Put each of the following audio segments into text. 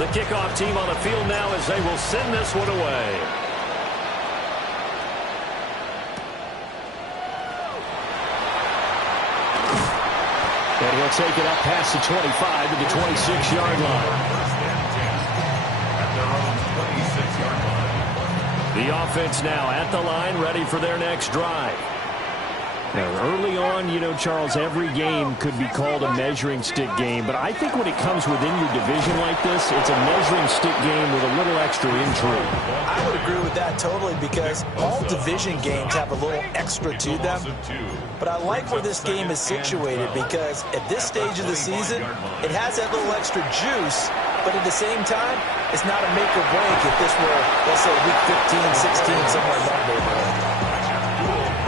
The kickoff team on the field now as they will send this one away. And he'll take it up past the 25 to the 26-yard line. At their own 26-yard line. The offense now at the line, ready for their next drive. Now, early on, you know, Charles, every game could be called a measuring stick game. But I think when it comes within your division like this, it's a measuring stick game with a little extra intrigue. I would agree with that totally because all division games have a little extra to them. But I like where this game is situated because at this stage of the season, it has that little extra juice. But at the same time, it's not a make or break if this were, let's say, week 15, 16, somewhere in that neighborhood.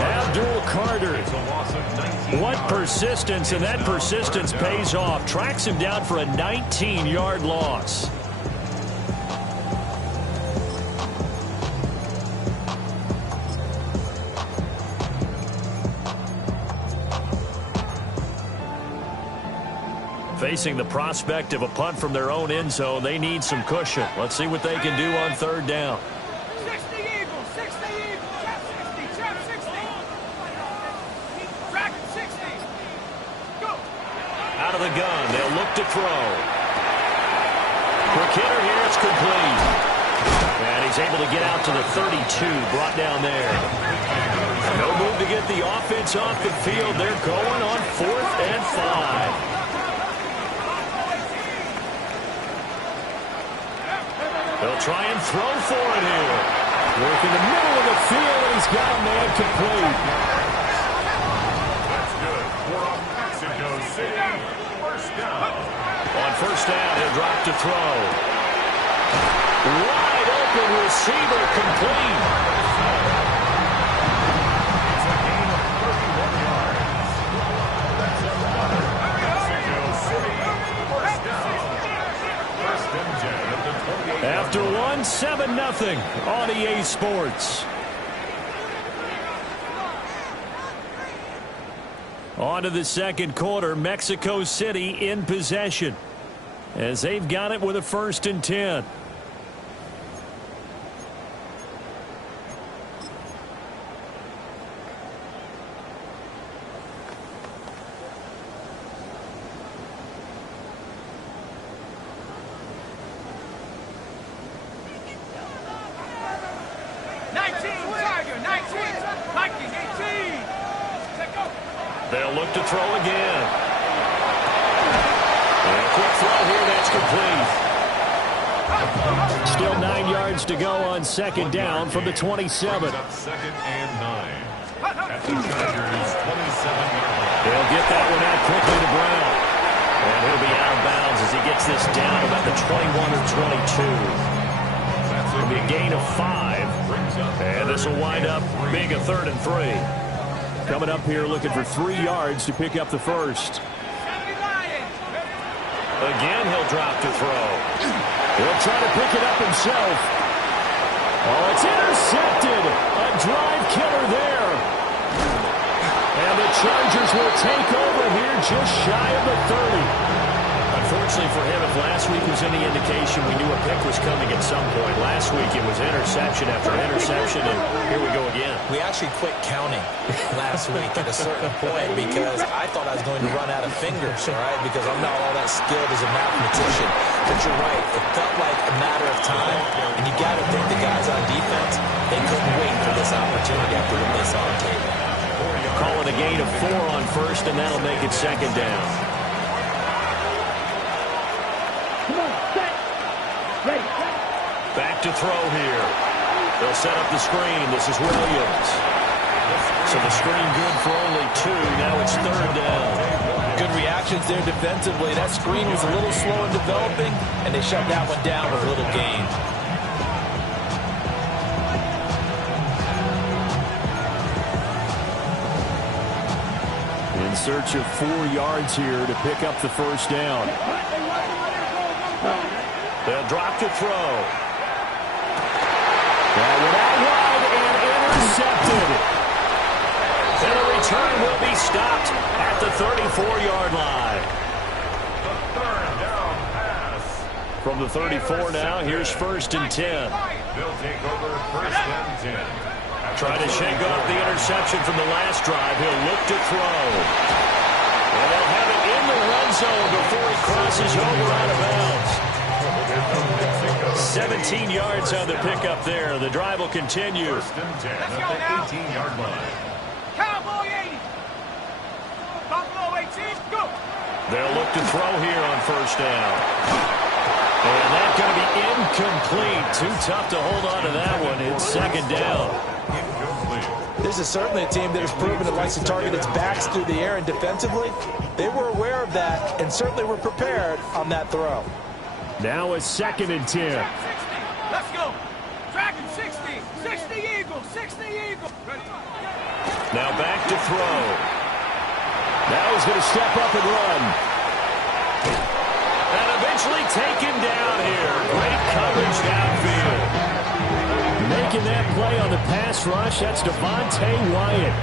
Abdul Carter. What persistence, and that persistence pays off. Tracks him down for a 19-yard loss. Facing the prospect of a punt from their own end zone, they need some cushion. Let's see what they can do on third down. Out of the gun, they'll look to throw. Quick hitter here, it's complete. And he's able to get out to the 32, brought down there. No move to get the offense off the field. They're going on 4th and 5. They'll try and throw for it here. Work in the middle of the field, and he's got a man complete. That's good. We're off Mexico City. First down. On first down, he'll drop to throw. Wide open receiver, complete. It's a gain of 31 yards. That's another Mexico City. First down. First and 10 at the 28. After one, 7-0 on EA Sports. On to the second quarter, Mexico City in possession as they've got it with a 1st and 10. They'll look to throw again. And a quick throw here, that's complete. Still 9 yards to go on second down from the 27. Up 2nd and 9. At the Chargers' 27-yard line. They'll get that one out quickly to Brown. And he'll be out of bounds as he gets this down about the 21 or 22. It'll be a gain of 5. And this will wind up being a 3rd and 3. Coming up here looking for 3 yards to pick up the first. Again, he'll drop to throw. He'll try to pick it up himself. Oh, it's intercepted. A drive killer there. And the Chargers will take over here just shy of the 30. Unfortunately for him, if last week was any indication, we knew a pick was coming at some point. Last week it was interception after interception, and here we go again. We actually quit counting last week at a certain point because I thought I was going to run out of fingers, all right, because I'm not all that skilled as a mathematician. But you're right, it felt like a matter of time, and you got to think the guys on defense, they couldn't wait for this opportunity after what they saw on tape. Call it a gain of 4 on first, and that'll make it second down. Back to throw here. They'll set up the screen. This is Williams. So the screen good for only 2. Now it's 3rd down. Good reactions there defensively. That screen was a little slow in developing, and they shut that one down with a little gain. In search of 4 yards here to pick up the first down. They'll drop to throw. That one out wide and intercepted. And the return will be stopped at the 34-yard line. The 3rd down pass From the 34 now, here's 1st and 10. They'll take over 1st and 10. Trying to shake off the interception from the last drive. He'll look to throw. And they'll have it in the run zone before he crosses over out of bounds. 17 yards on the pickup there. The drive will continue. 1st and 10 at the 18-yard line. Cowboy 80. Buffalo 18. Go. They'll look to throw here on 1st down. And that's going to be incomplete. Too tough to hold on to that one. It's 2nd down. This is certainly a team that has proven it likes to target its backs through the air, and defensively, they were aware of that and certainly were prepared on that throw. Now it's 2nd and 10. 60. Let's go. Dragon 60. 60 Eagles. 60 Eagles. Ready. Now back to throw. Now he's going to step up and run. And eventually taken down here. Great coverage downfield. Making that play on the pass rush, that's Devontae Wyatt.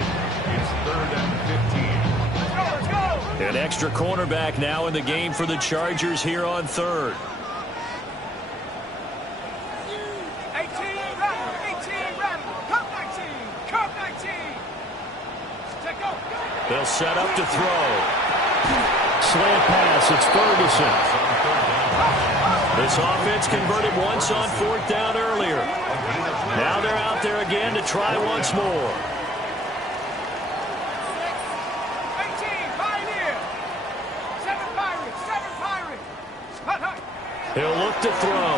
It's 3rd and 15. Let's go. An extra cornerback now in the game for the Chargers here on 3rd. 18 Rattle. 18 Rattle. Cup 19. Cup 19. Check go. They'll set up to throw. Slant pass, it's Ferguson. This offense converted once on 4th down earlier. Now they're out there again to try once more. 18 Pioneer. 7 Pirates. 7 Pirates. Hut, hut. He'll look to throw.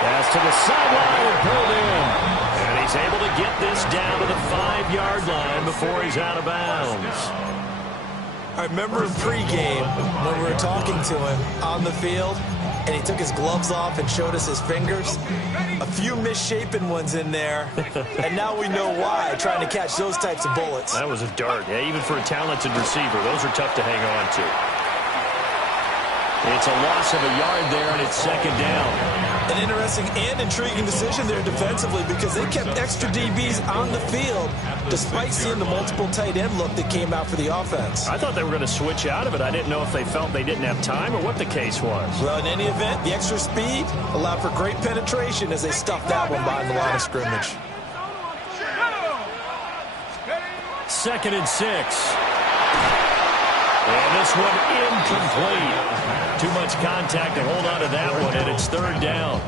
Pass to the sideline and pulled in. And he's able to get this down to the 5-yard line before he's out of bounds. I remember in pregame when we were talking to him on the field, and he took his gloves off and showed us his fingers. A few misshapen ones in there, and now we know why, trying to catch those types of bullets. That was a dart. Yeah, even for a talented receiver, those are tough to hang on to. It's a loss of a yard there, and it's 2nd down. An interesting and intriguing decision there defensively, because they kept extra DBs on the field despite seeing the multiple tight end look that came out for the offense. I thought they were going to switch out of it. I didn't know if they felt they didn't have time or what the case was. Well, in any event, the extra speed allowed for great penetration as they stuffed that one behind the line of scrimmage. 2nd and 6. And this one incomplete. Too much contact to hold on to that one, and it's 3rd down.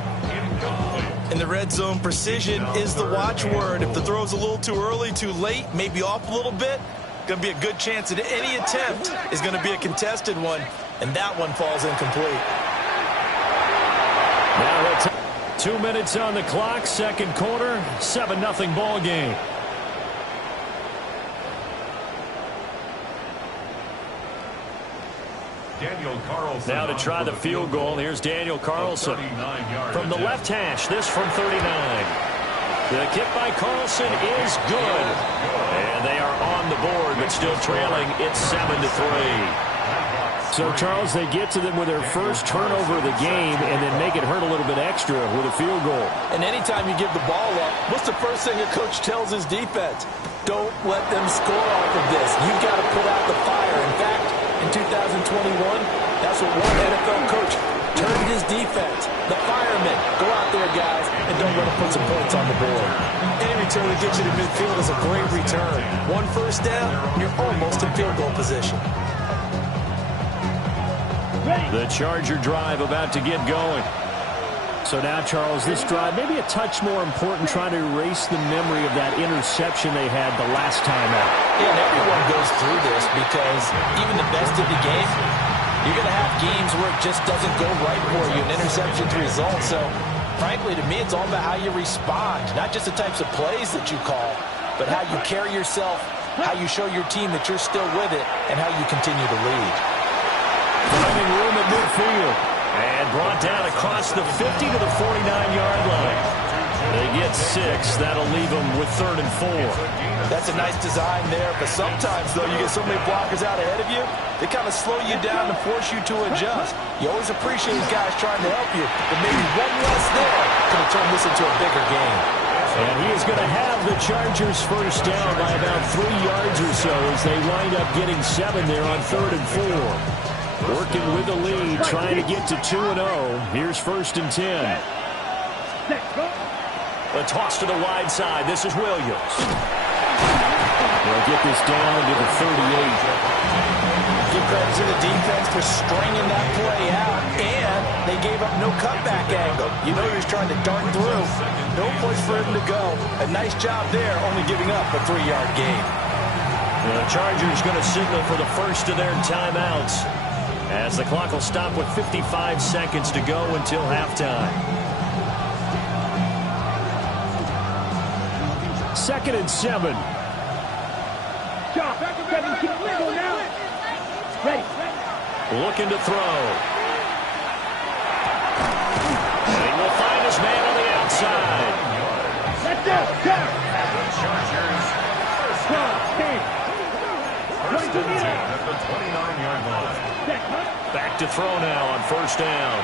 In the red zone, precision is the watchword. If the throw's a little too early, too late, maybe off a little bit, going to be a good chance that any attempt is going to be a contested one, and that one falls incomplete. Now it's 2 minutes on the clock, 2nd quarter, 7-0 ball game. Now to try the field goal. Here's Daniel Carlson from the left hash. This from 39. The kick by Carlson is good. And they are on the board, but still trailing. It's 7-3. So, Charles, they get to them with their first turnover of the game and then make it hurt a little bit extra with a field goal. And anytime you give the ball up, what's the first thing a coach tells his defense? Don't let them score off of this. You've got to put out the fire. In fact, in 2021, that's what one NFL coach turned his defense. The firemen. Go out there, guys, and don't let them put some points on the board. Any return that gets you to midfield is a great return. 1 first down, you're almost in field goal position. The Charger drive about to get going. So now, Charles, this drive maybe a touch more important, trying to erase the memory of that interception they had the last time out. Yeah, and everyone goes through this because even the best of the game, you're going to have games where it just doesn't go right for you, an interception's result. So, frankly, to me, it's all about how you respond, not just the types of plays that you call, but how you carry yourself, how you show your team that you're still with it, and how you continue to lead. Finding room at midfield. And brought down across the 50 to the 49-yard line. They get 6. That'll leave them with 3rd and 4. That's a nice design there, but sometimes, though, you get so many blockers out ahead of you, they kind of slow you down and force you to adjust. You always appreciate guys trying to help you, but maybe one less there can turn this into a bigger game. And he is going to have the Chargers first down by about 3 yards or so as they wind up getting 7 there on 3rd and 4. Working with the lead, trying to get to 2-0. Here's 1st and 10. A toss to the wide side. This is Williams. They'll get this down to the 38. Give credit to the defense for stringing that play out, and they gave up no cutback angle. You know he was trying to dart through. No place for him to go. A nice job there, only giving up a 3-yard gain. The Chargers going to signal for the first of their timeouts, as the clock will stop with 55 seconds to go until halftime. 2nd and 7. Looking to throw. And he will find his man on the outside. The Chargers first and 10 at the 29-yard line. Back to throw now on 1st down.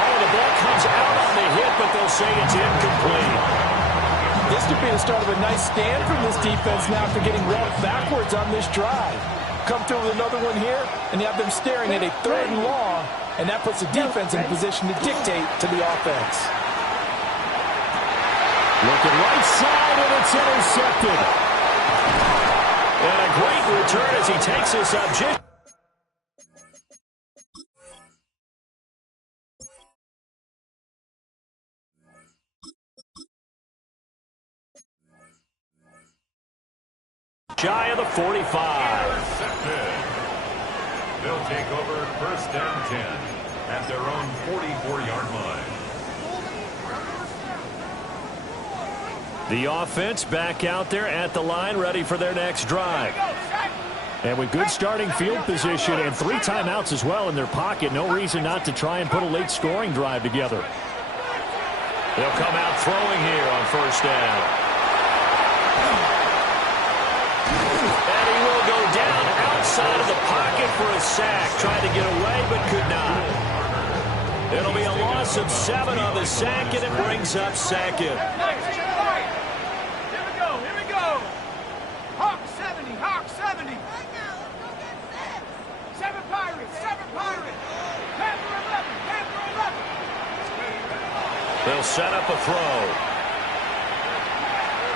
Oh, the ball comes out on the hit, but they'll say it's incomplete. This could be the start of a nice stand from this defense now after getting walked backwards on this drive. Come through with another one here, and you have them staring at a 3rd and long, and that puts the defense in a position to dictate to the offense. Looking right side, and it's intercepted. And a great return as he takes this up. Shy of the 45. Intercepted. They'll take over 1st and 10 at their own 44-yard line. The offense back out there at the line, ready for their next drive. And with good starting field position and 3 timeouts as well in their pocket, no reason not to try and put a late scoring drive together. They'll come out throwing here on 1st down. And he will go down outside of the pocket for a sack. Tried to get away, but could not. It'll be a loss of 7 on the sack, and it brings up 2nd. Here we go. Hawk 70, Hawk 70. 7 Pirates, 7 Pirates. Panther 11, Panther 11. They'll set up a throw.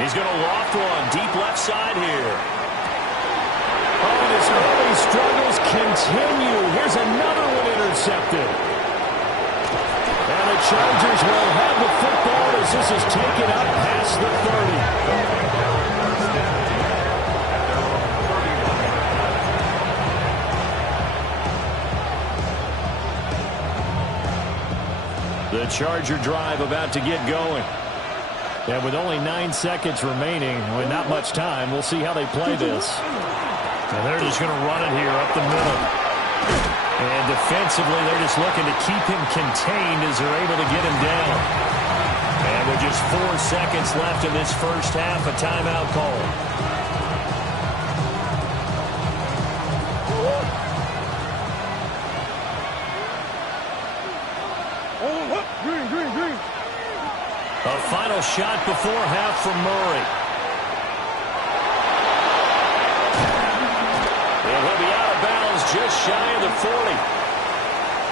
He's going to loft one deep left side here. Oh, his early struggles continue. Here's another one intercepted. And the Chargers will have the football as this is taken up past the 30. The Charger drive about to get going. And with only 9 seconds remaining, with not much time, we'll see how they play this. And they're just going to run it here up the middle. And defensively, they're just looking to keep him contained as they're able to get him down. And with just 4 seconds left in this first half, a timeout call. A final shot before half from Murray. And he'll be out of bounds just shy of the 40.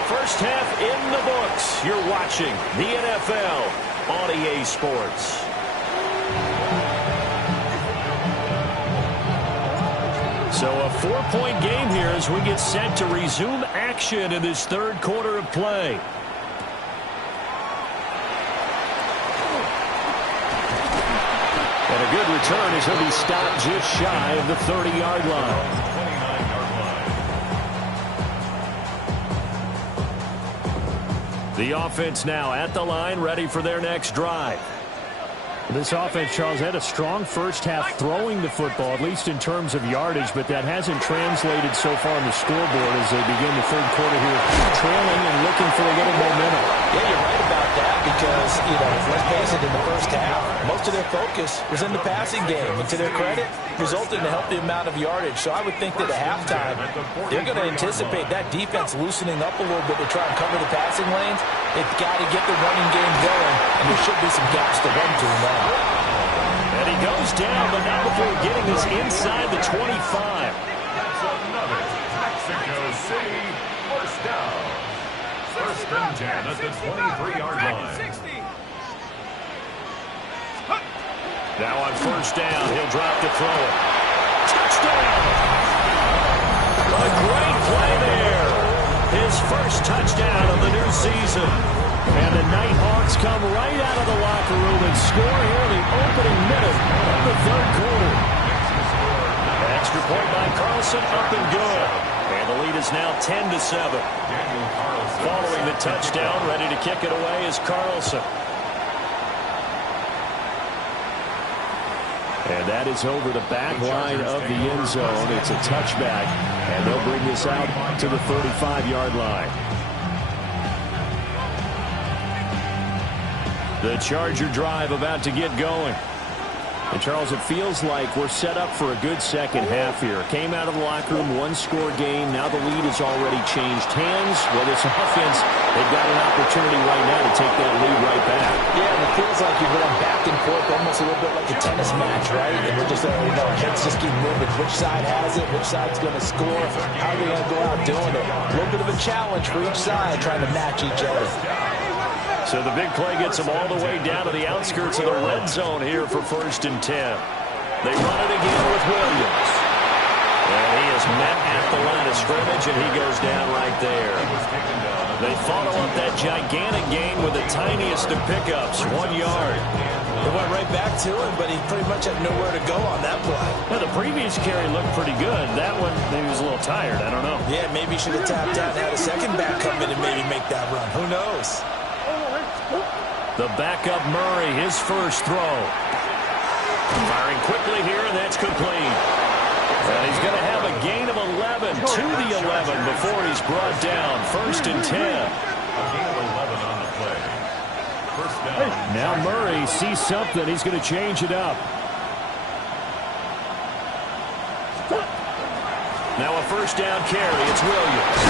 First half in the books. You're watching the NFL on EA Sports. So a 4-point game here as we get set to resume action in this 3rd quarter of play. And a good return as he'll be stopped just shy of the 30-yard line. 29-yard line. The offense now at the line, ready for their next drive. This offense, Charles, had a strong first half throwing the football, at least in terms of yardage, but that hasn't translated so far on the scoreboard as they begin the 3rd quarter here, trailing and looking for a little momentum. Yeah, you're right about that because, let's face it, in the first half, most of their focus was in the passing game. And to their credit, resulted in a healthy amount of yardage. So I would think that at halftime, they're going to anticipate that defense loosening up a little bit to try and cover the passing lanes. They've got to get the running game going, and there should be some gaps to run to now. And he goes down, but not before getting this inside the 25. That's another touchdown. City, first down. First and 10 at the 23-yard line. Now on first down, he'll drop to throw it. Touchdown! A great play there. His first touchdown of the new season. And the Nighthawks come right out of the locker room and score here in the opening minute of the third quarter. Extra point by Carlson, up and good. And the lead is now 10-7. Following the touchdown, ready to kick it away is Carlson. And that is over the back line of the end zone. It's a touchback, and they'll bring this out to the 35-yard line. The Charger drive about to get going. And, Charles, it feels like we're set up for a good second half here. Came out of the locker room, one-score game. Now the lead has already changed hands. Well, this offense, they've got an opportunity right now to take that lead right back. Yeah, and it feels like you're going back and forth, almost a little bit like a tennis match, right? And we're just, heads just keep moving. Which side has it? Which side's going to score? How are they going to go out doing it? A little bit of a challenge for each side, trying to match each other. So the big play gets them all the way down to the outskirts of the red zone here for first and 10. They run it again with Williams. And he is met at the line of scrimmage, and he goes down right there. They follow up that gigantic gain with the tiniest of pickups, 1 yard. It went right back to him, but he pretty much had nowhere to go on that play. Well, the previous carry looked pretty good. That one, maybe he was a little tired. I don't know. Yeah, maybe he should have tapped out and had a second back come in and maybe make that run. Who knows? The backup Murray, his first throw. Firing quickly here, and that's complete. And he's going to have a gain of 11 to the 11 before he's brought down. First and 10. A gain of 11 on the play. First down. Now Murray sees something. He's going to change it up. Now a first down carry. It's Williams.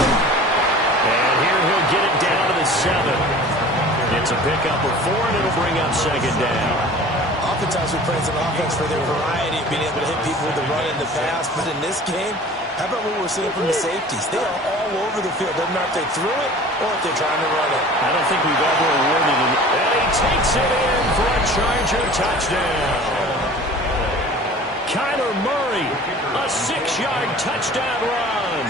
And here he'll get it down to the 7. It's a pickup of 4, and it'll bring up second down. Oftentimes we praise an offense for their variety of being able to hit people with the run in the pass, but in this game, how about what we're seeing from the safeties? They are all over the field. Doesn't matter if they threw it or if they're trying to run it. I don't think we've ever awarded him. And he takes it in for a Charger touchdown. Kyler Murray, a 6-yard touchdown run.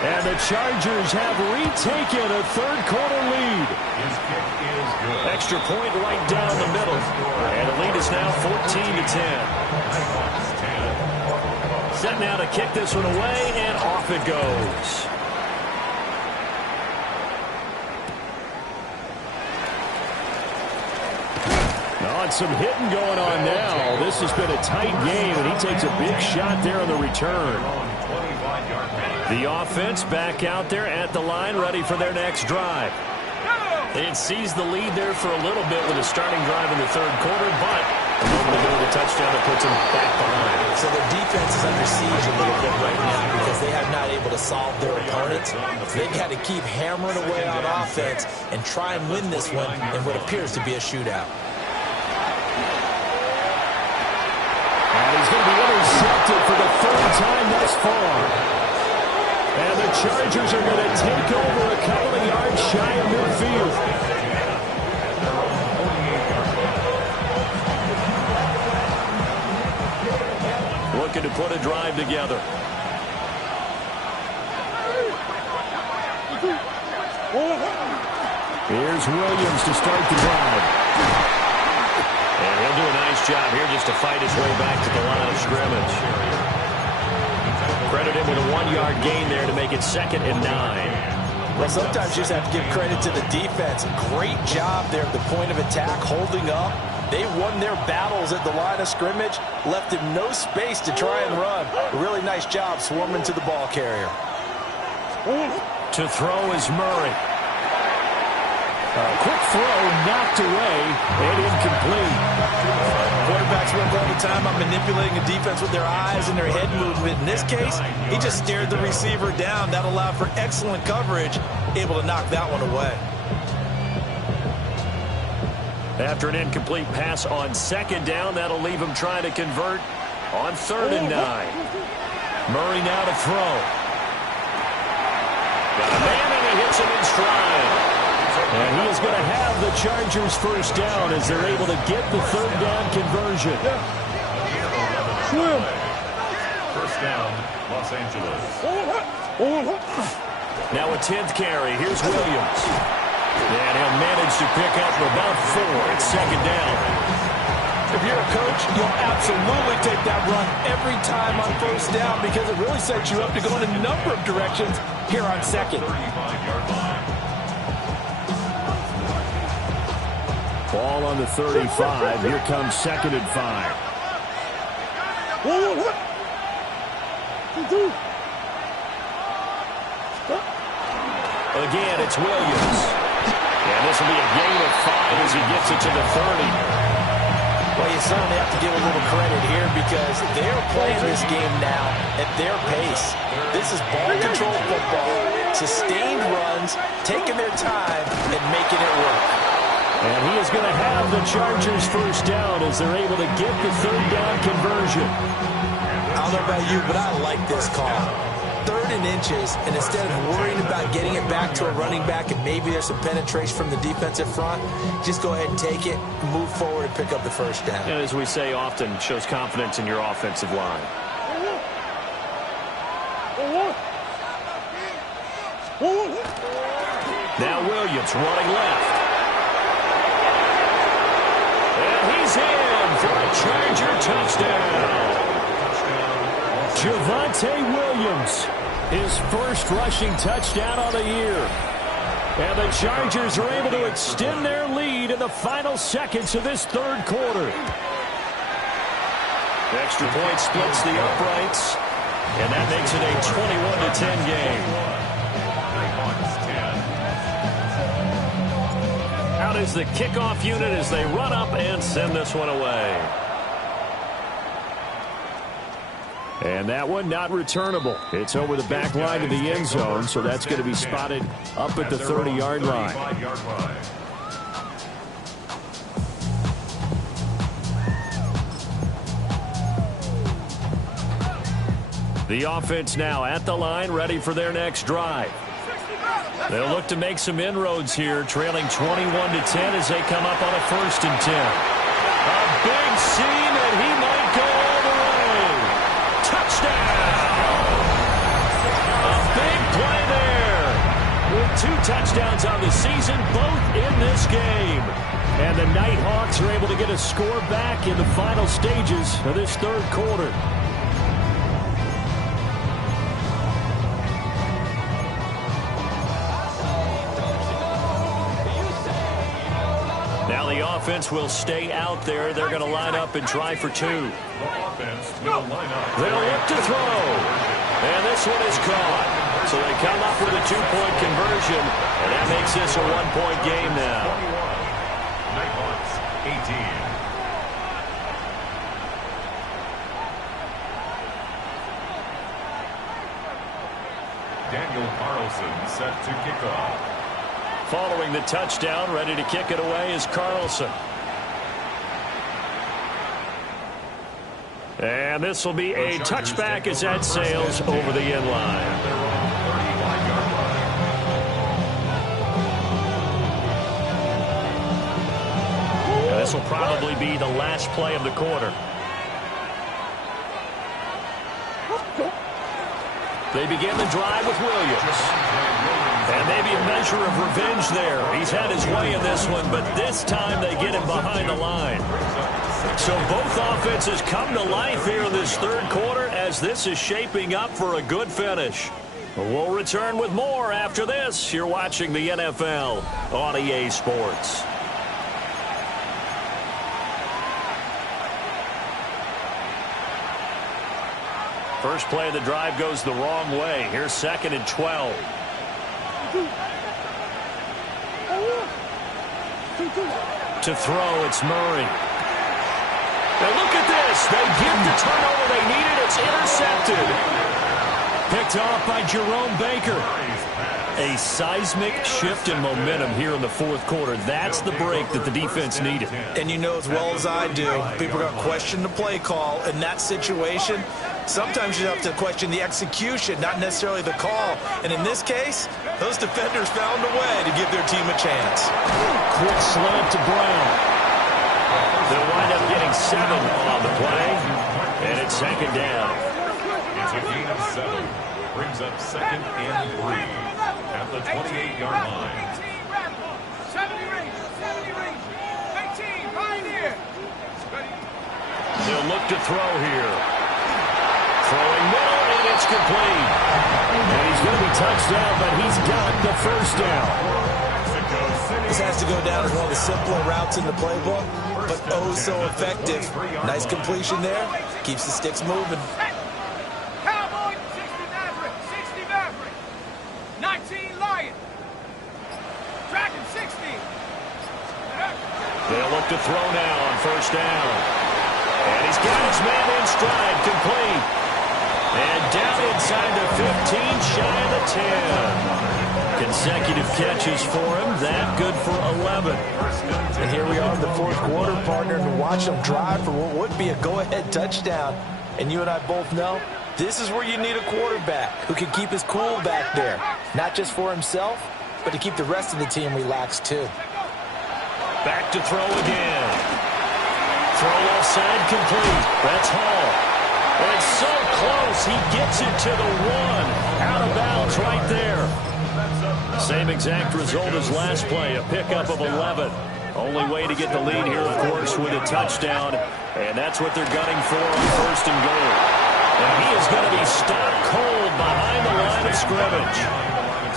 And the Chargers have retaken a third-quarter lead. His kick is good. Extra point right down the middle. And the lead is now 14-10. Set now to kick this one away, and off it goes. On some hitting going on now. This has been a tight game, and he takes a big shot there on the return. The offense back out there at the line, ready for their next drive. They had seized the lead there for a little bit with a starting drive in the third quarter, but a moment ago the touchdown that puts them back behind. So their defense is under siege a little bit right now because they are not able to solve their opponents. They've got to keep hammering away on offense and try and win this one in what appears to be a shootout. And he's going to be intercepted for the third time thus far. And the Chargers are going to take over a couple of yards shy of midfield. Looking to put a drive together. Here's Williams to start the drive. And he'll do a nice job here just to fight his way back to the line of scrimmage. Credit him with a 1-yard gain there to make it 2nd and 9. Well, sometimes you just have to give credit to the defense. Great job there at the point of attack, holding up. They won their battles at the line of scrimmage, left him no space to try and run. A really nice job swarming to the ball carrier. To throw is Murray. A quick throw knocked away and incomplete. Quarterbacks work all the time on manipulating a defense with their eyes and their head movement. In this case, he just stared the receiver down. That allowed for excellent coverage, able to knock that one away. After an incomplete pass on 2nd down, that'll leave him trying to convert on 3rd and 9. Murray now to throw. stride. And he is going to have the Chargers first down as they're able to get the third down conversion. First down, Los Angeles. Now a 10th carry. Here's Williams. And he'll manage to pick up about 4. It's second down. If you're a coach, you'll absolutely take that run every time on first down because it really sets you up to go in a number of directions here on second. 35-yard line. Ball on the 35. Here comes second and 5. Again, it's Williams. And this will be a gain of 5 as he gets it to the 30. Well, you certainly have to give a little credit here because they're playing this game now at their pace. This is ball control football, sustained runs, taking their time and making it work. And he is going to have the Chargers first down as they're able to get the third down conversion. I don't know about you, but I like this call. 3rd and inches, and instead of worrying about getting it back to a running back and maybe there's some penetration from the defensive front, just go ahead and take it, move forward, and pick up the first down. And as we say often, shows confidence in your offensive line. Now Williams running left. And he's in for a Charger touchdown. Javonte Williams, his first rushing touchdown on the year. And the Chargers are able to extend their lead in the final seconds of this third quarter. The extra point splits the uprights, and that makes it a 21-10 game. Out is the kickoff unit as they run up and send this one away. And that one not returnable. It's over the back line of the end zone, so that's going to be spotted up at the 30-yard line. The offense now at the line, ready for their next drive. They'll look to make some inroads here, trailing 21-10 as they come up on a 1st and 10. A big seam, and he might go all the way. Touchdown! A big play there. With 2 touchdowns on the season, both in this game. And the Nighthawks are able to get a score back in the final stages of this third quarter. Now the offense will stay out there. They're going to line up and try for 2. They'll look to throw. And this one is caught. So they come up with a 2-point conversion. And that makes this a 1-point game now. Nighthawks, 18. Daniel Carlson set to kick off. Following the touchdown, ready to kick it away is Carlson. And this will be a touchback as that sails over the end line. And this will probably be the last play of the quarter. They begin the drive with Williams. And maybe a measure of revenge there. He's had his way in this one, but this time they get him behind the line. So both offenses come to life here in this third quarter as this is shaping up for a good finish. We'll return with more after this. You're watching the NFL on EA Sports. First play of the drive goes the wrong way. Here's 2nd and 12. To throw, it's Murray. Now look at this. They get the turnover they needed. It's intercepted. Picked off by Jerome Baker. A seismic shift in momentum here in the fourth quarter. That's the break that the defense needed. And you know as well as I do, people are going to question the play call in that situation. Sometimes you have to question the execution, not necessarily the call. And in this case, those defenders found a way to give their team a chance. Quick slant to Brown. They'll wind up getting 7 on the play, and it's second down. It's a gain of 7. Brings up 2nd and 3 at the 28-yard line. 70 range, 70 range. 18, right here. They'll look to throw here. Throwing middle, and it's complete. And he's going to be touchdown, but he's got the first down. This has to go down as one of the simpler routes in the playbook, but oh so effective. Nice completion there. Keeps the sticks moving. Cowboy, 60 Maverick, 60 Maverick. 19 Lion. Dragon, 60. They'll look to throw now on first down. And he's got his man in stride, complete. And down inside the 15, shy of the 10. Consecutive catches for him. That good for 11. And here we are in the fourth quarter, partner, to watch them drive for what would be a go-ahead touchdown. And you and I both know this is where you need a quarterback who can keep his cool back there. Not just for himself, but to keep the rest of the team relaxed too. Back to throw again. Throw left side complete. That's Hall. And it's so close, he gets it to the 1. Out of bounds right there. Same exact result as last play, a pickup of 11. Only way to get the lead here, of course, with a touchdown. And that's what they're gunning for on first and goal. And he is going to be stopped cold behind the line of scrimmage.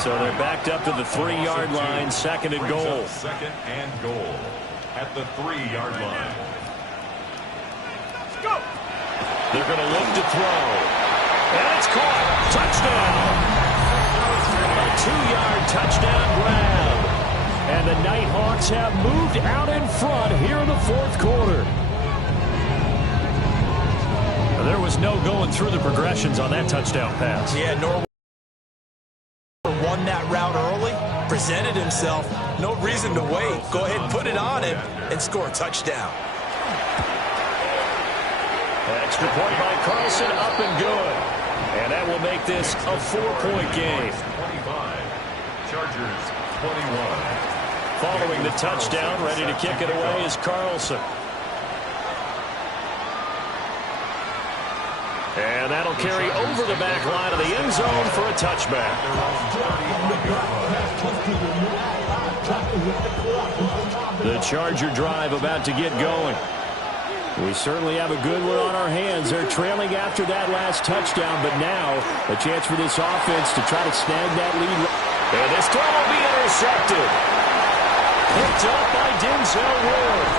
So they're backed up to the 3-yard line, second and goal. Second and goal at the 3-yard line. Go. They're going to look to throw. And it's caught. Touchdown. A 2-yard touchdown grab. And the Nighthawks have moved out in front here in the fourth quarter. There was no going through the progressions on that touchdown pass. Yeah, Norway won that route early, presented himself. No reason to wait. Go ahead and put it on him and score a touchdown. Extra point by Carlson, up and good. And that will make this a 4-point game. 25. Chargers 21. Following the touchdown, ready to kick it away is Carlson. And that'll carry over the back line of the end zone for a touchback. The Charger drive about to get going. We certainly have a good one on our hands. They're trailing after that last touchdown, but now a chance for this offense to try to snag that lead. And this throw will be intercepted. Picked up by Denzel Ward.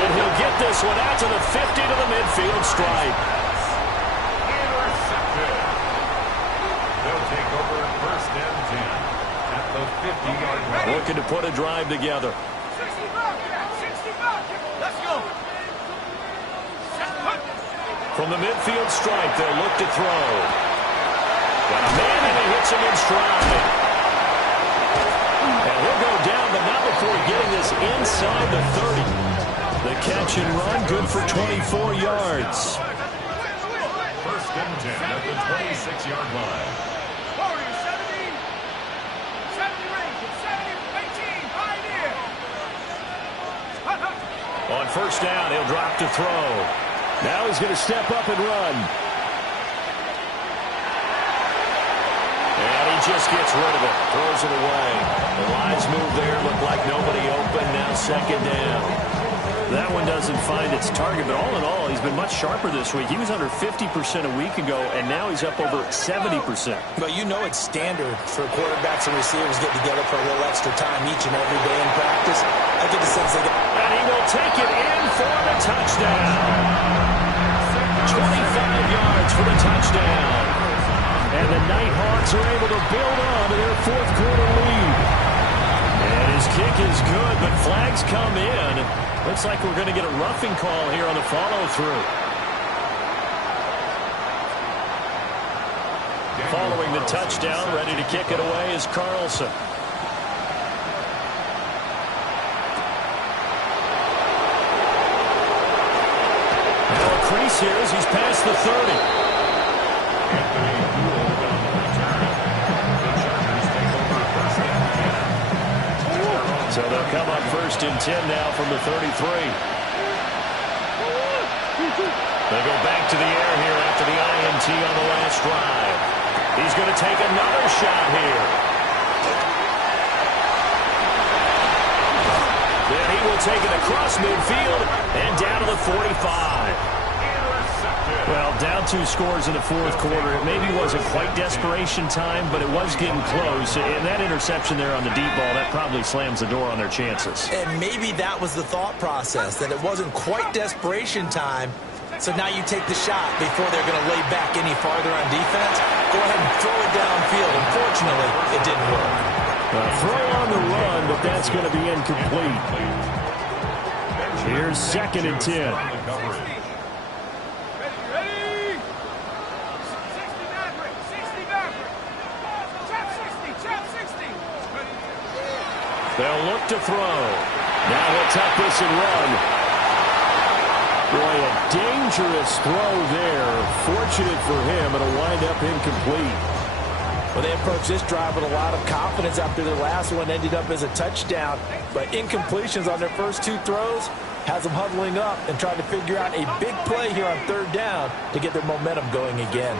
And he'll get this one out to the 50 to the midfield stripe. Intercepted. They'll take over first and 10 at the 50-yard line. Looking to put a drive together. 60 back, 60 back. Let's go. From the midfield stripe, they'll look to throw. Got a man and it hits him in stride. And he'll go down, but not before getting this inside the 30. The catch and run, good for 24 yards. First and 10 at the 26-yard line. 70 range, 70, 18, right here. On first down, he'll drop to throw. Now he's going to step up and run. And he just gets rid of it. Throws it away. The lines move there. Look like nobody open. Now second down. That one doesn't find its target, but all in all, he's been much sharper this week. He was under 50% a week ago, and now he's up over 70%. But you know it's standard for quarterbacks and receivers get together for a little extra time each and every day in practice. I get the sense they get... And he will take it in for the touchdown. 25 yards for the touchdown. And the Nighthawks are able to build on to their fourth quarter lead. And his kick is good, but flags come in. Looks like we're going to get a roughing call here on the follow-through. Following the touchdown, ready to kick it away is Carlson. Now a crease here as he's past the 30. So they'll come up 1st and 10 now from the 33. They go back to the air here after the INT on the last drive. He's going to take another shot here. Then he will take it across midfield and down to the 45. Well, down 2 scores in the 4th quarter. It maybe wasn't quite desperation time, but it was getting close. And that interception there on the deep ball, that probably slams the door on their chances. And maybe that was the thought process, that it wasn't quite desperation time. So now you take the shot before they're going to lay back any farther on defense. Go ahead and throw it downfield. Unfortunately, it didn't work. Throw on the run, but that's going to be incomplete. Here's 2nd and 10. They'll look to throw. Now he'll tuck this and run. Boy, a dangerous throw there. Fortunate for him, it'll wind up incomplete. Well, they approached this drive with a lot of confidence after their last one ended up as a touchdown. But incompletions on their first 2 throws has them huddling up and trying to figure out a big play here on 3rd down to get their momentum going again.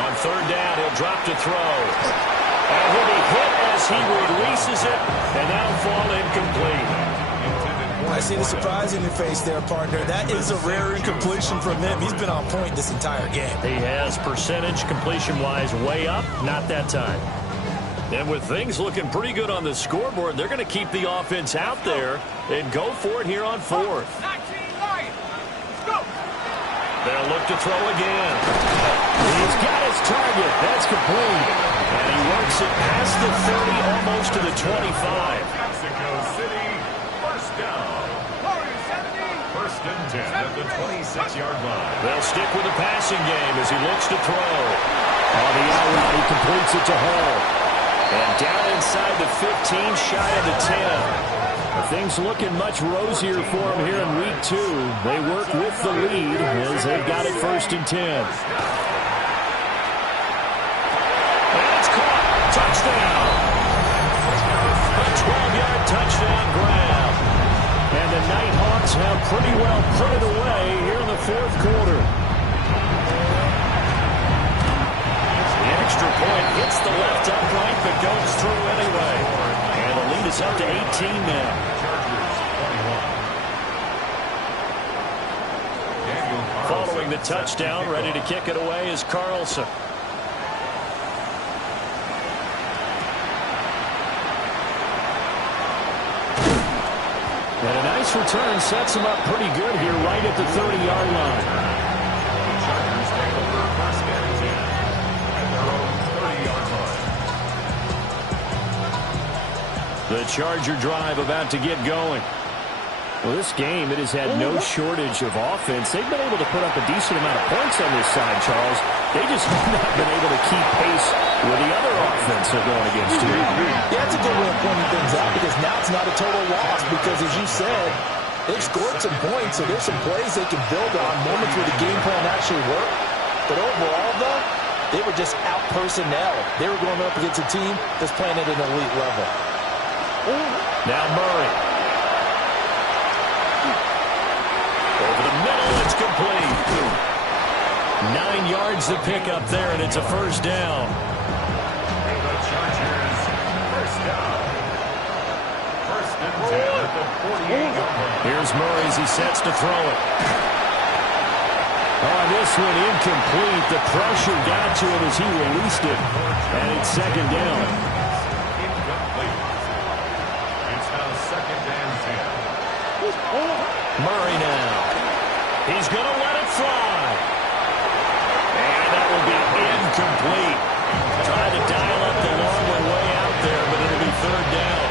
On 3rd down, he'll drop to throw. And he'll be hit as he releases it, and that'll fall incomplete. I see the surprise in your face there, partner. That is a rare incompletion from him. He's been on point this entire game. He has percentage completion-wise way up, not that time. And with things looking pretty good on the scoreboard, they're going to keep the offense out there and go for it here on 4th. They'll look to throw again. He's got his target. That's complete. And he works it past the 30, almost to the 25. Mexico City, 1st down. 1st and 10 at the 26-yard line. They'll stick with the passing game as he looks to throw. On the out route, he completes it to Hall. And down inside the 15, shy of the 10. Things looking much rosier for him here in week 2. They work with the lead as they've got it 1st and 10. And it's caught. Touchdown. A 12-yard touchdown grab. And the Nighthawks have pretty well put it away here in the 4th quarter. The extra point hits the left upright but goes through anyway. And the lead is up to 18 now. Following the touchdown, ready to kick it away is Carlson. And a nice return sets him up pretty good here right at the 30-yard line. Chargers take over 1st and 10 at their own 30-yard line. The Charger drive about to get going. Well, this game, it has had no shortage of offense. They've been able to put up a decent amount of points on this side, Charles. They just have not been able to keep pace with the other offense they're going against here. Yeah, that's a good way of pointing things out because now it's not a total loss because, as you said, they've scored some points, so there's some plays they can build on, moments where the game plan actually worked. But overall, though, they were just out personnel. They were going up against a team that's playing at an elite level. Now Murray. Over the middle, it's complete. 9 yards to pick up there, and it's a 1st down. The Chargers, 1st down. 1st and 10 at the 48-yard line. Here's Murray as he sets to throw it. Oh, this one incomplete. The pressure got to him as he released it, and it's 2nd down. Incomplete. It's now 2nd and 10. Murray now. He's going to let it fly. And that will be incomplete. Trying to dial up the long one way out there, but it'll be 3rd down.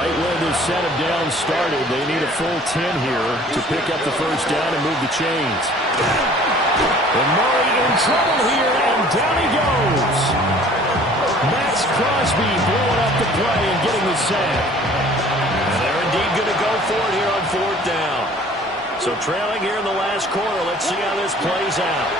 Right where this set of downs started, they need a full 10 here to pick up the 1st down and move the chains. And Murray in trouble here, and down he goes. Max Crosby blowing up the play and getting the sack. And they're indeed going to go for it here on 4th down. So trailing here in the last quarter. Let's see how this plays out.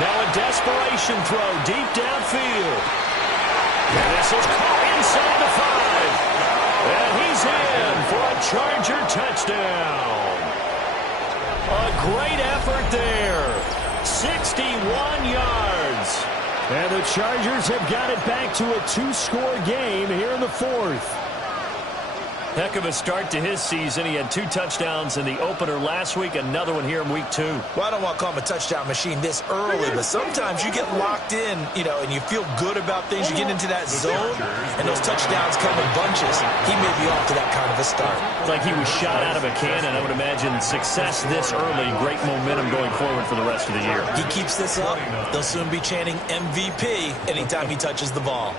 Now a desperation throw deep downfield. And this is caught inside the 5. And he's in for a Charger touchdown. A great effort there. 61 yards. And the Chargers have got it back to a 2-score game here in the 4th. Heck of a start to his season. He had 2 touchdowns in the opener last week, another one here in week 2. Well, I don't want to call him a touchdown machine this early, but sometimes you get locked in, and you feel good about things. You get into that zone, and those touchdowns come in bunches. He may be off to that kind of a start. It's like he was shot out of a cannon. I would imagine success this early, great momentum going forward for the rest of the year. He keeps this up, they'll soon be chanting MVP anytime he touches the ball.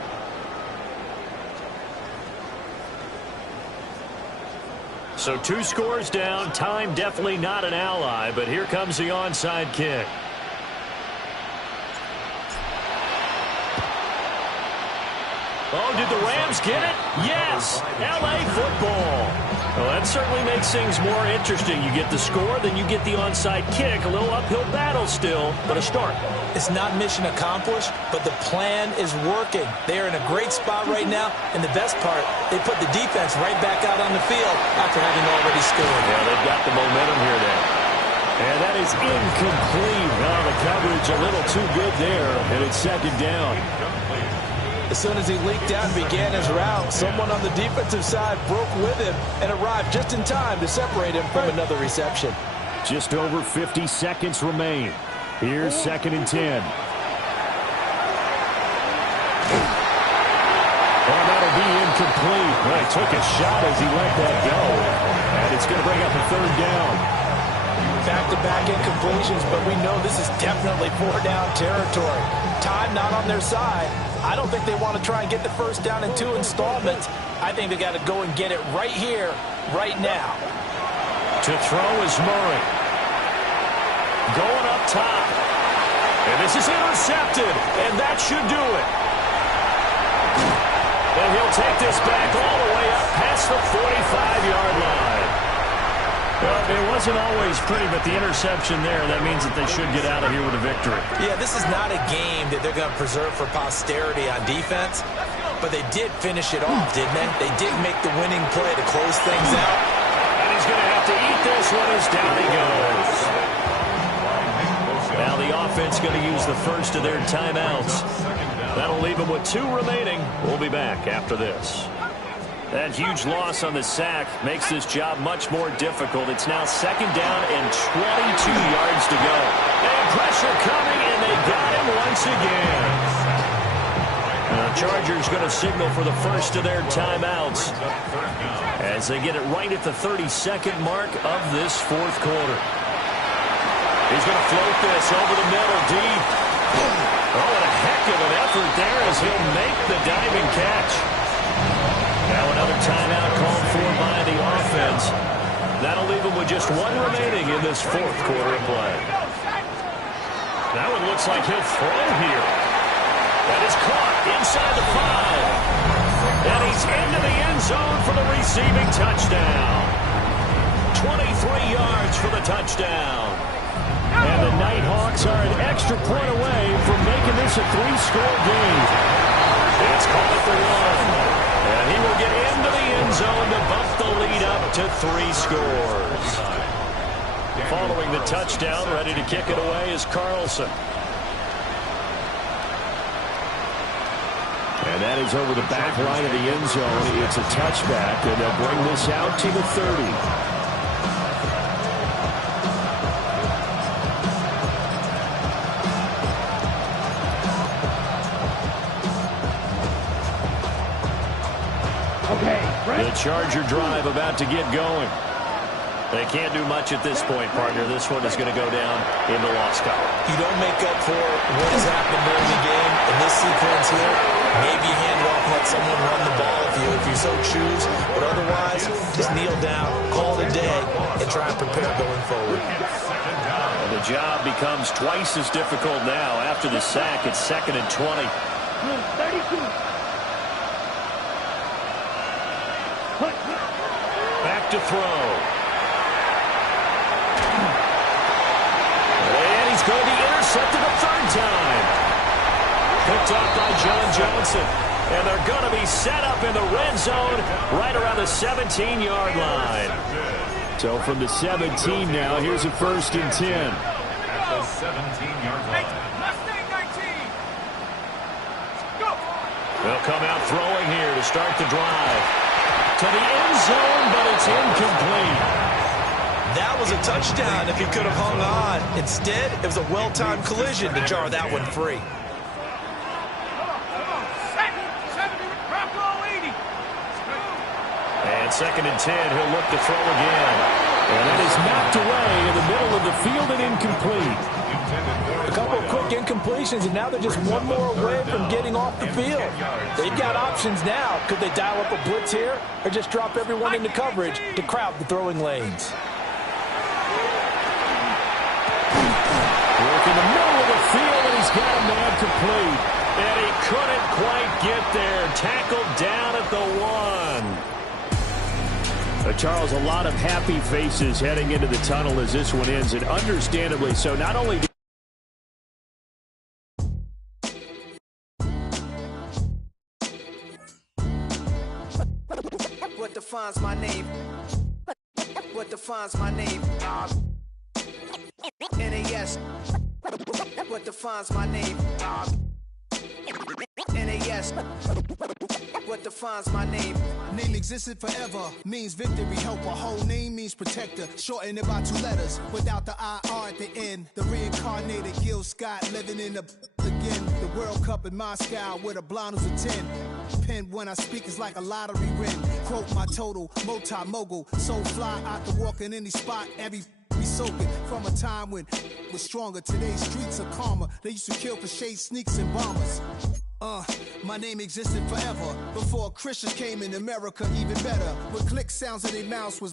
So 2 scores down. Time definitely not an ally, but here comes the onside kick. Oh, did the Rams get it? Yes! L.A. football. Well, that certainly makes things more interesting. You get the score, then you get the onside kick. A little uphill battle still, but a start. It's not mission accomplished, but the plan is working. They are in a great spot right now, and the best part, they put the defense right back out on the field after having already scored. Yeah, they've got the momentum here now. And that is incomplete. Well, the coverage a little too good there, and it's 2nd down. As soon as he leaked out and began his route, someone on the defensive side broke with him and arrived just in time to separate him from another reception. Just over 50 seconds remain. Here's 2nd and 10. Oh, that'll be incomplete. Well, he took a shot as he let that go. And it's going to bring up a 3rd down. Back-to-back incompletions, but we know this is definitely 4-down territory. Time not on their side. I don't think they want to try and get the 1st down in 2 installments. I think they got to go and get it right here, right now. To throw is Murray. Going up top. And this is intercepted, and that should do it. And he'll take this back all the way up past the 45-yard line. Well, it wasn't always pretty, but the interception there, that means that they should get out of here with a victory. Yeah, this is not a game that they're going to preserve for posterity on defense, but they did finish it off, didn't they? They did make the winning play to close things out. And he's going to have to eat this one as down he goes. Now the offense going to use the first of their timeouts. That'll leave them with 2 remaining. We'll be back after this. That huge loss on the sack makes this job much more difficult. It's now 2nd down and 22 yards to go. And pressure coming, and they got him once again. The Chargers going to signal for the first of their timeouts as they get it right at the 32nd mark of this 4th quarter. He's going to float this over the middle deep. Oh, and a heck of an effort there as he'll make the diving catch. Now another timeout called for by the offense. That'll leave them with just 1 remaining in this 4th quarter of play. That one looks like he'll throw here. That is caught inside the 5. And he's into the end zone for the receiving touchdown. 23 yards for the touchdown. And the Nighthawks are an extra point away from making this a 3-score game. It's called for 1. And he will get into the end zone to bump the lead up to 3 scores. Following the touchdown, ready to kick it away is Carlson. And that is over the back line of the end zone. It's a touchback, and they'll bring this out to the 30. The Charger drive about to get going. They can't do much at this point, partner. This one is going to go down in the loss column. You don't make up for what has happened during the game in this sequence here. Maybe you hand it off and let someone run the ball if you so choose. But otherwise, just kneel down, call it a day, and try and prepare going forward. And the job becomes twice as difficult now. After the sack, it's 2nd and 20. 32. Back to throw. going to be intercepted a third time. Picked off by John Johnson. And they're going to be set up in the red zone right around the 17-yard line. So from the 17 now, here's a 1st and 10. At the 17-yard line. Mustang 19. Go. They'll come out throwing here to start the drive. To the end zone, but it's incomplete. That was a touchdown if he could have hung on. Instead, it was a well-timed collision to jar that one free. And 2nd and 10, he'll look to throw again. And that is knocked away in the middle of the field and incomplete. A couple of quick incompletions, and now they're just one more away from getting off the field. They've got options now. Could they dial up a blitz here or just drop everyone into coverage to crowd the throwing lanes? Work in the middle of the field, and he's got a man complete. And he couldn't quite get there. Tackled down at the 1. Charles, a lot of happy faces heading into the tunnel as this one ends, and understandably so. Not only what defines my name? What defines my name? NAS. What defines my name? NAS. What defines my name? Name existed forever, means victory, helper. Whole name means protector, shortened it by 2 letters, without the IR at the end. The reincarnated Gil Scott, living in the again. The World Cup in Moscow, with a blind who's a 10. Pen when I speak is like a lottery win. Quote my total, multi-mogul, so fly, I can walk in any spot, every be soaking from a time when was stronger. Today's streets are calmer. They used to kill for shade sneaks and bombers. My name existed forever before Christians came in America, even better. With click sounds in their mouths was